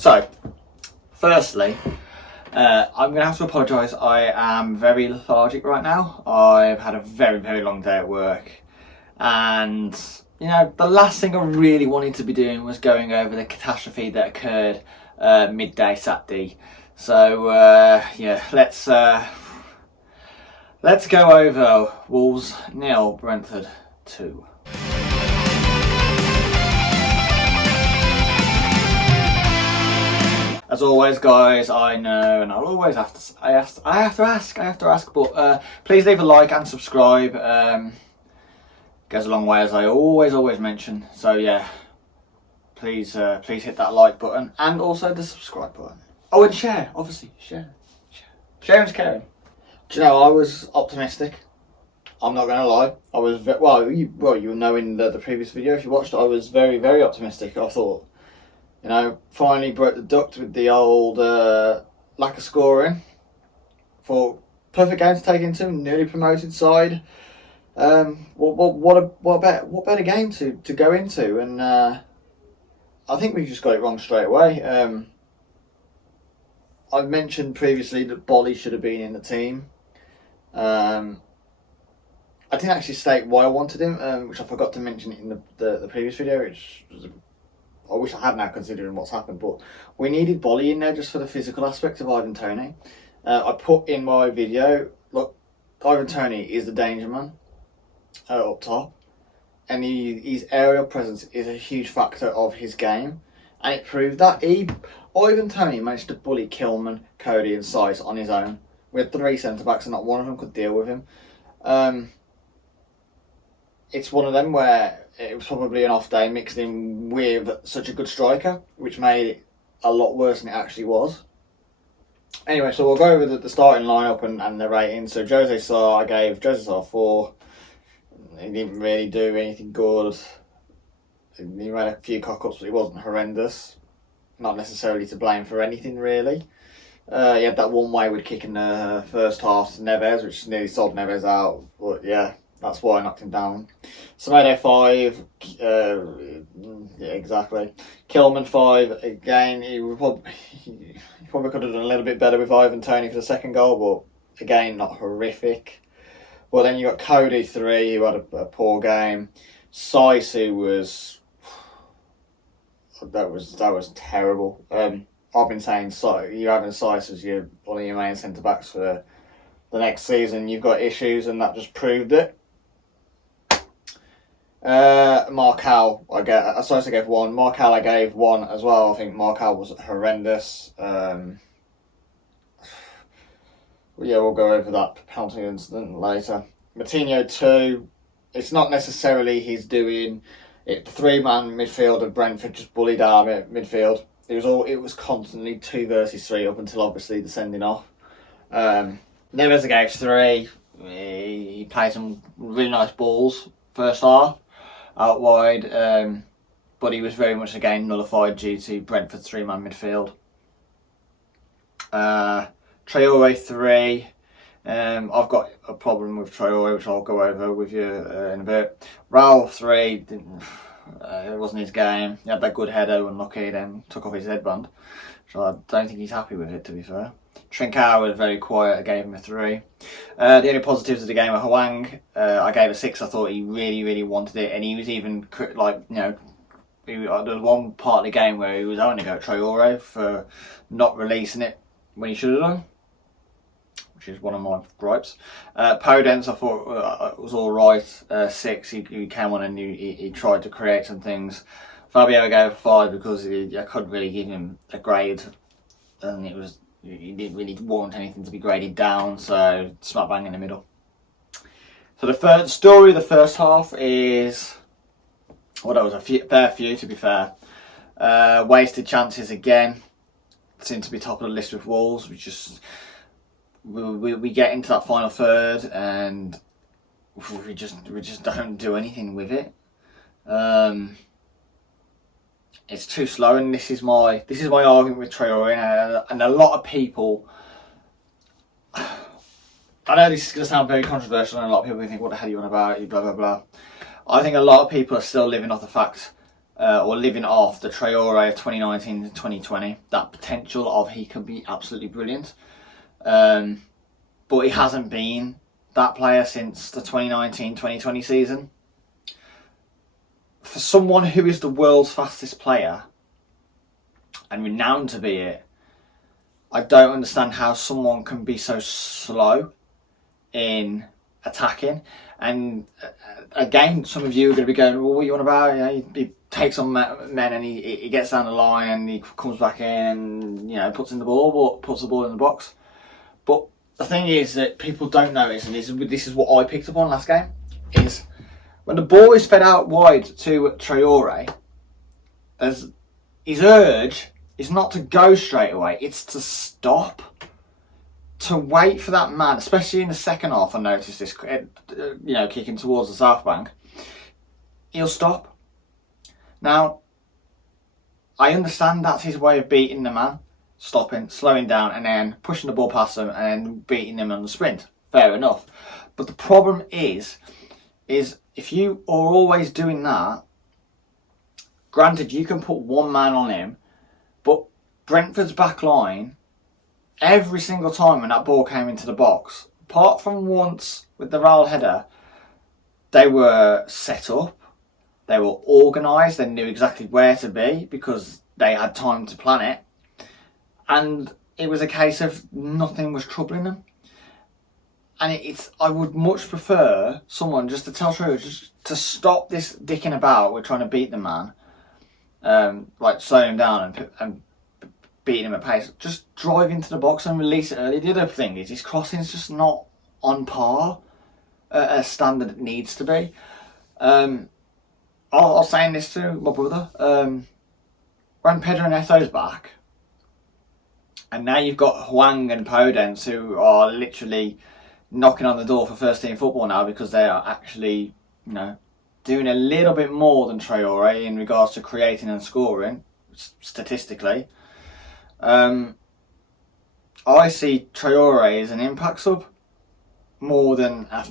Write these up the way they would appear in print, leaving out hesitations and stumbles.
So, firstly, I'm going to have to apologise. I am very lethargic right now. I've had a very, very long day at work. And, you know, the last thing I really wanted to be doing was going over the catastrophe that occurred midday Saturday. So, yeah, let's go over Wolves 0, Brentford 2. As always, guys, I know, and I'll always have to. I have to ask. But please leave a like and subscribe. Goes a long way, as I always mention. So yeah, please hit that like button and also the subscribe button. Oh, and share, obviously, share. Sharing's caring. Do you know, I was optimistic. I'm not going to lie. I was you'll know in the previous video if you watched it. I was very, very optimistic. I thought, you know, finally broke the duct with the old lack of scoring. For perfect game to take into, newly promoted side. What better game to go into? And I think we just got it wrong straight away. I've mentioned previously that Bolly should have been in the team. I didn't actually state why I wanted him, which I forgot to mention in the previous video, which was I wish I had now considering what's happened, but we needed Bolly in there just for the physical aspect of Ivan Toney. I put in my video, look, Ivan Toney is the danger man up top, and his aerial presence is a huge factor of his game, and it proved that. Ivan Toney managed to bully Kilman, Cody and Sice on his own. We had 3 centre-backs and not one of them could deal with him. It's one of them where it was probably an off day mixed in with such a good striker, which made it a lot worse than it actually was. Anyway, so we'll go over the starting lineup and the rating. So Jose Sarr, I gave Jose Sarr 4. He didn't really do anything good. He made a few cock-ups, but he wasn't horrendous. Not necessarily to blame for anything, really. He had that one wayward kick in the first half to Neves, which nearly sold Neves out. But yeah, that's why I knocked him down. Semedo 5. Yeah, exactly. Kilman 5. Again, he probably could have done a little bit better with Ivan Toney for the second goal, but again, not horrific. Well, then you got Cody 3, who had a poor game. Sice, who was that was terrible. I've been saying you having Sice as one of your main centre backs for the next season. You've got issues, and that just proved it. Marcal, Sice I gave 1. Marcal I gave 1 as well. I think Marcal was horrendous. Yeah, we'll go over that penalty incident later. Martinho 2. It's not necessarily he's doing it. The 3-man midfield of Brentford just bullied our midfield. It was constantly 2 versus 3 up until obviously the sending off. Neves I gave 3. He played some really nice balls first half out wide, but he was very much again nullified due to Brentford's 3-man midfield. Traore 3. I've got a problem with Traore, which I'll go over with you in a bit. Raul 3. It wasn't his game. He had that good header, unlucky, then took off his headband. So I don't think he's happy with it, to be fair. Trincao was very quiet. I gave him a 3. The only positives of the game were Hwang. I gave a 6. I thought he really, really wanted it, and he was even like, you know, there was one part of the game where he was only going at Traore for not releasing it when he should have done, which is one of my gripes. Podence I thought was all right. 6. He came on and he tried to create some things. Fabio I gave 5 because I couldn't really give him a grade, and he didn't really warrant anything to be graded down. So smack bang in the middle. So the story of the first half is, well, that was a fair few, to be fair. Wasted chances again. Seem to be top of the list with Wolves. We get into that final third and we just don't do anything with it. It's too slow, and this is my argument with Traore, and a lot of people. I know this is going to sound very controversial, and a lot of people think, "What the hell are you on about?" Blah blah blah. I think a lot of people are still living off the fact or living off the Traore of 2019 to 2020. That potential of he could be absolutely brilliant. But he hasn't been that player since the 2019-2020 season. For someone who is the world's fastest player and renowned to be it, I don't understand how someone can be so slow in attacking. And again, some of you are going to be going, well, what are you on about? You know, he takes on men and he gets down the line and he comes back in and, you know, puts the ball in the box. But the thing is that people don't notice, and this is what I picked up on last game, is when the ball is fed out wide to Traore, as his urge is not to go straight away, it's to stop, to wait for that man, especially in the second half. I noticed this, you know, kicking towards the south bank, he'll stop. Now, I understand that's his way of beating the man, stopping, slowing down, and then pushing the ball past them and then beating them on the sprint. Fair enough. But the problem is if you are always doing that, granted you can put one man on him, but Brentford's back line, every single time when that ball came into the box, apart from once with the Raul header, they were set up, they were organised, they knew exactly where to be because they had time to plan it. And it was a case of nothing was troubling them. And I would much prefer someone just to tell Traore just to stop this dicking about with trying to beat the man, like slowing him down and beating him at pace. Just drive into the box and release it early. The other thing is his crossing's just not on par as standard it needs to be. I was saying this to my brother. When Pedro Neto's back, and now you've got Hwang and Podence who are literally knocking on the door for first team football now because they are actually, you know, doing a little bit more than Traore in regards to creating and scoring, statistically. I see Traore as an impact sub more than as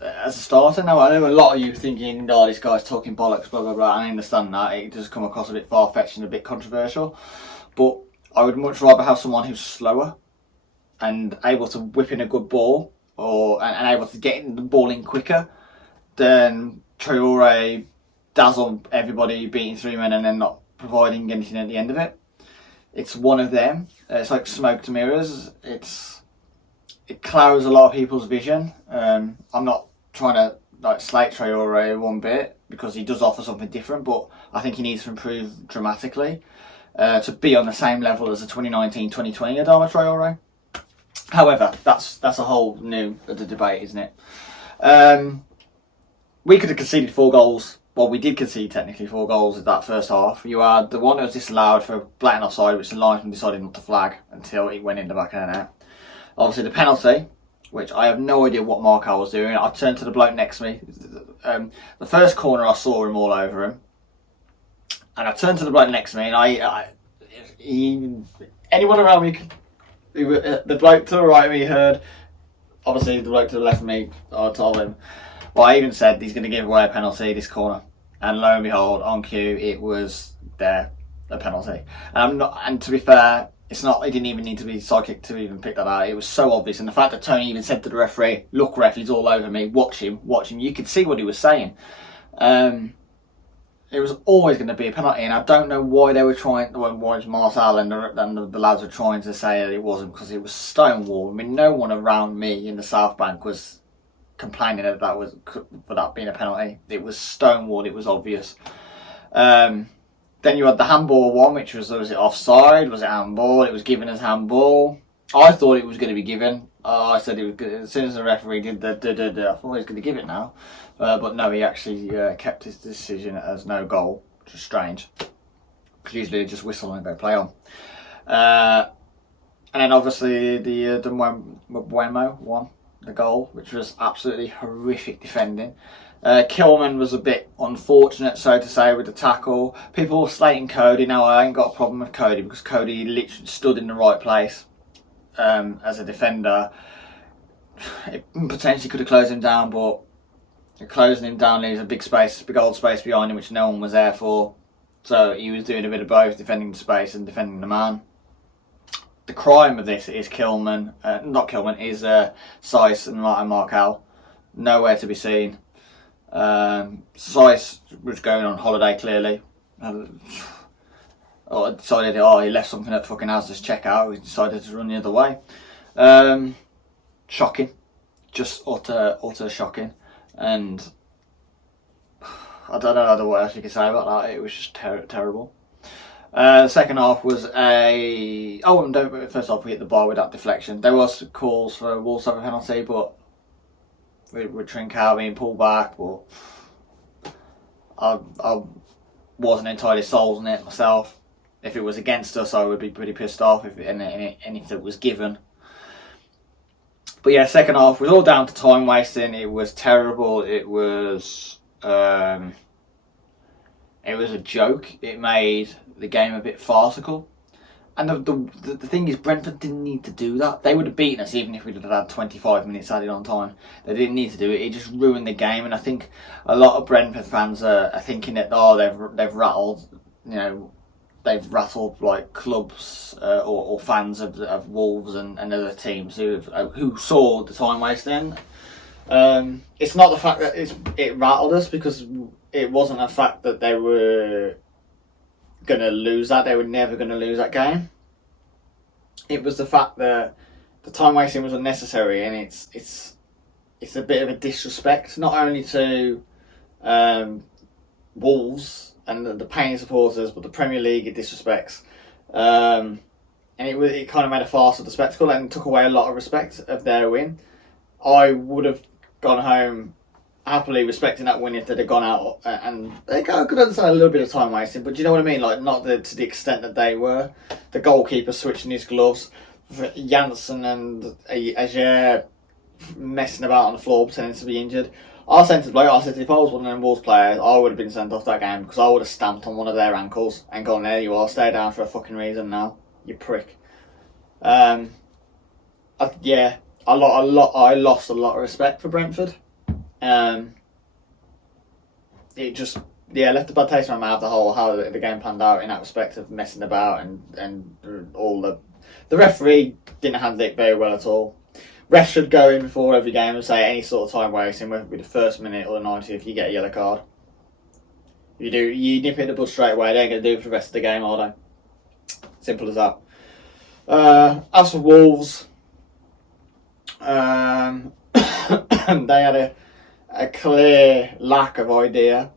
a starter. Now, I know a lot of you thinking, oh, this guy's talking bollocks, blah, blah, blah. I understand that. It does come across a bit far-fetched and a bit controversial. But I would much rather have someone who's slower and able to whip in a good ball and able to get the ball in quicker than Traore dazzle everybody, beating three men and then not providing anything at the end of it. It's one of them. It's like smoke to mirrors. It clouds a lot of people's vision. I'm not trying to slate Traore one bit because he does offer something different, but I think he needs to improve dramatically to be on the same level as the 2019-2020 Adama Traore. However, that's a whole new debate, isn't it? We could have conceded 4 goals. Well, we did concede technically 4 goals in that first half. You had the one that was disallowed for blatant offside, which the linesman decided not to flag until it went in the back of the net. Obviously, the penalty, which I have no idea what Marco was doing. I turned to the bloke next to me. The first corner, I saw him all over him. And I turned to the bloke next to me, and anyone around me, the bloke to the right of me heard, obviously the bloke to the left of me, I told him. Well, I even said he's going to give away a penalty this corner. And lo and behold, on cue, it was there, a penalty. And to be fair, it's not. He didn't even need to be psychic to even pick that out. It was so obvious, and the fact that Tony even said to the referee, "Look, ref, he's all over me. Watch him." You could see what he was saying. It was always going to be a penalty, and I don't know why they were trying. Why Marcel and the lads were trying to say that it wasn't, because it was stonewall. I mean, no one around me in the South Bank was complaining that was for that being a penalty. It was stonewalled. It was obvious. Then you had the handball one, which was it offside? Was it handball? It was given as handball. I thought it was going to be given. I said it was good. As soon as the referee did the I thought he was going to give it now. But no, he actually kept his decision as no goal, which is strange. Because usually they just whistle and go play on. And then obviously the Mbeumo won the goal, which was absolutely horrific defending. Kilman was a bit unfortunate, so to say, with the tackle. People were slating Cody. Now, I ain't got a problem with Cody because Cody literally stood in the right place as a defender. It potentially could have closed him down, but closing him down leaves a big old space behind him, which no one was there for. So he was doing a bit of both, defending the space and defending the man. The crime of this is Seiss and Markel. Nowhere to be seen. Seiss was going on holiday clearly. Decided, he left something at fucking Asda's checkout. He decided to run the other way. Shocking. Just utter shocking. And I don't know what else you can say about that. It was just terrible. The second half was first off, we hit the bar with that deflection. There was calls for a Wolves to have a penalty, but with Trincao being pulled back, but I wasn't entirely sold on it myself. If it was against us, I would be pretty pissed off if it was given. But yeah, second half was all down to time wasting. It was terrible. It was a joke. It made the game a bit farcical. And the thing is, Brentford didn't need to do that. They would have beaten us even if we'd have had 25 minutes added on time. They didn't need to do it. It just ruined the game. And I think a lot of Brentford fans are thinking that they've rattled, they've rattled like clubs or fans of Wolves and other teams who saw the time wasting. It's not the fact that it rattled us, because it wasn't a fact that they were going to lose that. They were never going to lose that game. It was the fact that the time wasting was unnecessary, and it's a bit of a disrespect, not only to Wolves and the paying supporters, but the Premier League. It disrespects, and it kind of made a farce of the spectacle and took away a lot of respect of their win. I would have gone home happily respecting that win if they'd have gone out, and I could understand a little bit of time wasting, but do you know what I mean? Like, not to the extent that they were. The goalkeeper switching his gloves, Janssen and Lage messing about on the floor pretending to be injured. I said if I was one of them Wolves players, I would have been sent off that game, because I would have stamped on one of their ankles and gone, there you are, stay down for a fucking reason now, you prick. I lost a lot of respect for Brentford. It just left a bad taste in my mouth, how the game panned out in that respect of messing about and all the referee didn't handle it very well at all. Refs should go in before every game and say any sort of time wasting, whether it be the first minute or the 90th, you get a yellow card. You nip it in the bud straight away. They ain't going to do it for the rest of the game, are they? Simple as that. As for Wolves, they had a clear lack of idea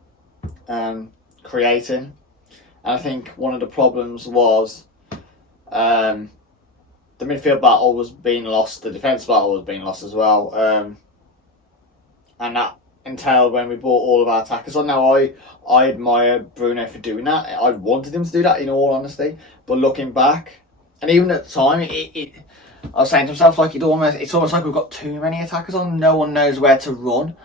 creating, and I think one of the problems was the midfield battle was being lost, the defence battle was being lost as well, and that entailed when we brought all of our attackers on. Now I admire Bruno for doing that. I wanted him to do that, in all honesty, but looking back, and even at the time, I was saying to myself, like, it's almost like we've got too many attackers on. No one knows where to run.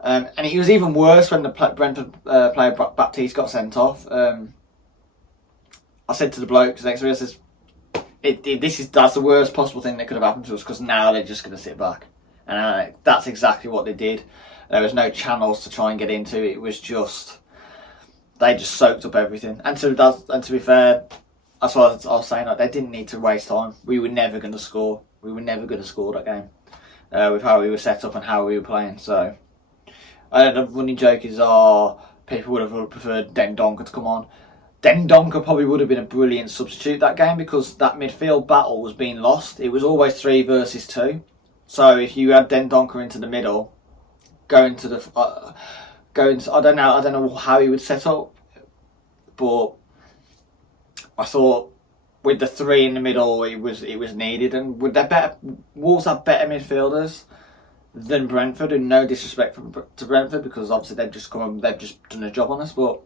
And it was even worse when the Brentford player Baptiste got sent off. I said to the blokes next to me, I says, that's the worst possible thing that could have happened to us, because now they're just going to sit back. And that's exactly what they did. There was no channels to try and get into. It was just, they just soaked up everything. And to be fair, that's what I was saying. Like, they didn't need to waste time. We were never going to score. We were never going to score that game with how we were set up and how we were playing. So, the running joke is, people would have preferred Dendoncker to come on. Dendoncker probably would have been a brilliant substitute that game, because that midfield battle was being lost. It was always 3 versus 2. So if you had Dendoncker into the middle, I don't know how he would set up, but I thought with the 3 in the middle, it was needed. And Wolves have better midfielders than Brentford, and no disrespect to Brentford, because obviously they've just done a job on us, but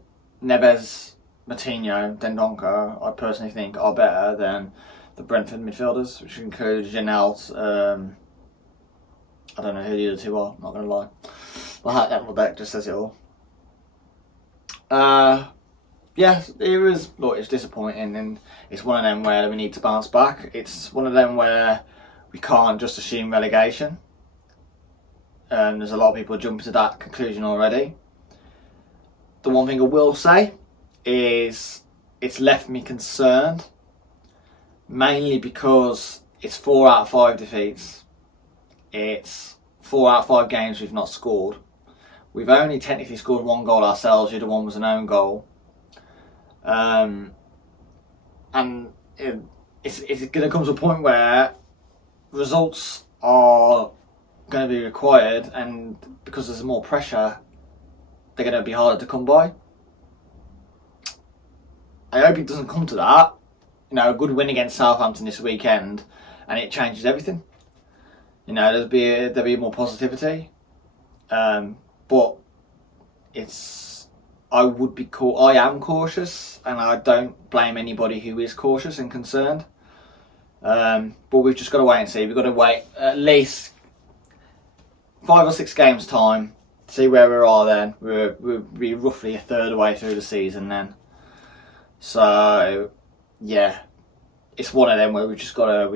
Neves, Matinho, Dendoncker, I personally think are better than the Brentford midfielders, which include Janelt. I don't know who the other two are, not going to lie. But that just says it all. Yes, it was disappointing, and it's one of them where we need to bounce back. It's one of them where we can't just assume relegation. There's a lot of people jumping to that conclusion already. The one thing I will say is it's left me concerned, mainly because it's 4 out of 5 defeats. It's 4 out of 5 games we've not scored. We've only technically scored 1 goal ourselves. The other one was an own goal. And it's going to come to a point where results are going to be required, and because there's more pressure, they're going to be harder to come by. I hope it doesn't come to that. You know, a good win against Southampton this weekend, and it changes everything. You know, there'll be more positivity. But I am cautious, and I don't blame anybody who is cautious and concerned. But we've just got to wait and see. We've got to wait at least 5 or 6 games time, see where we are then. We'll be roughly a third of the way through the season then. So yeah, it's one of them where we just gotta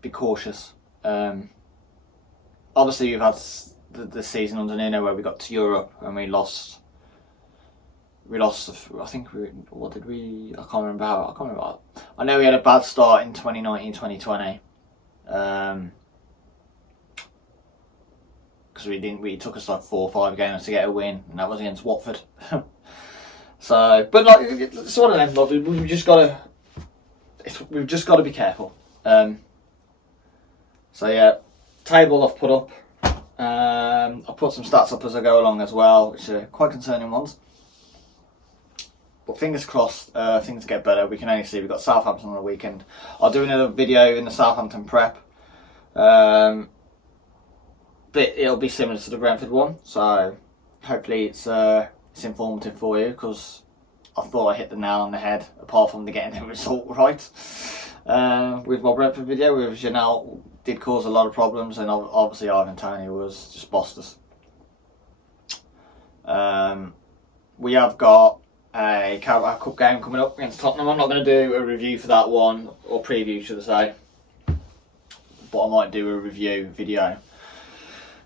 be cautious. Obviously, we've had the season under Nuno where we got to Europe and we lost. I think what did we? I can't remember how. I know we had a bad start in 2019, 2020. Because it took us like 4 or 5 games to get a win, and that was against Watford. So, but like, it's one of them. Like, we've just got to be careful. So yeah, table I've put up. I'll put some stats up as I go along as well, which are quite concerning ones. But fingers crossed, things get better. We can only see we've got Southampton on the weekend. I'll do another video in the Southampton prep. But it'll be similar to the Brentford one, so hopefully it's informative for you, because I thought I hit the nail on the head, apart from getting the result right. With my Brentford video, with Janelle, did cause a lot of problems, and obviously Ivan Toney was just bossed us. We have got a Carabao Cup game coming up against Tottenham. I'm not going to do a review for that one, or preview should I say, but I might do a review video.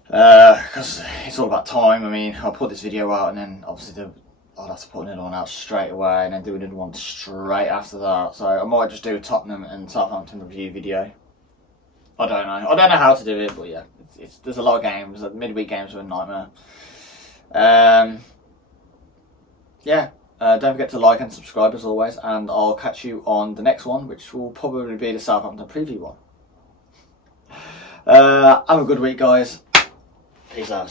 Because it's all about time. I mean, I'll put this video out and then obviously I'll have to put another one out straight away and then do another one straight after that. So I might just do a Tottenham and Southampton review video. I don't know how to do it, but yeah, there's a lot of games. The midweek games are a nightmare. Don't forget to like and subscribe as always, and I'll catch you on the next one, which will probably be the Southampton preview one. Have a good week, guys. Peace out.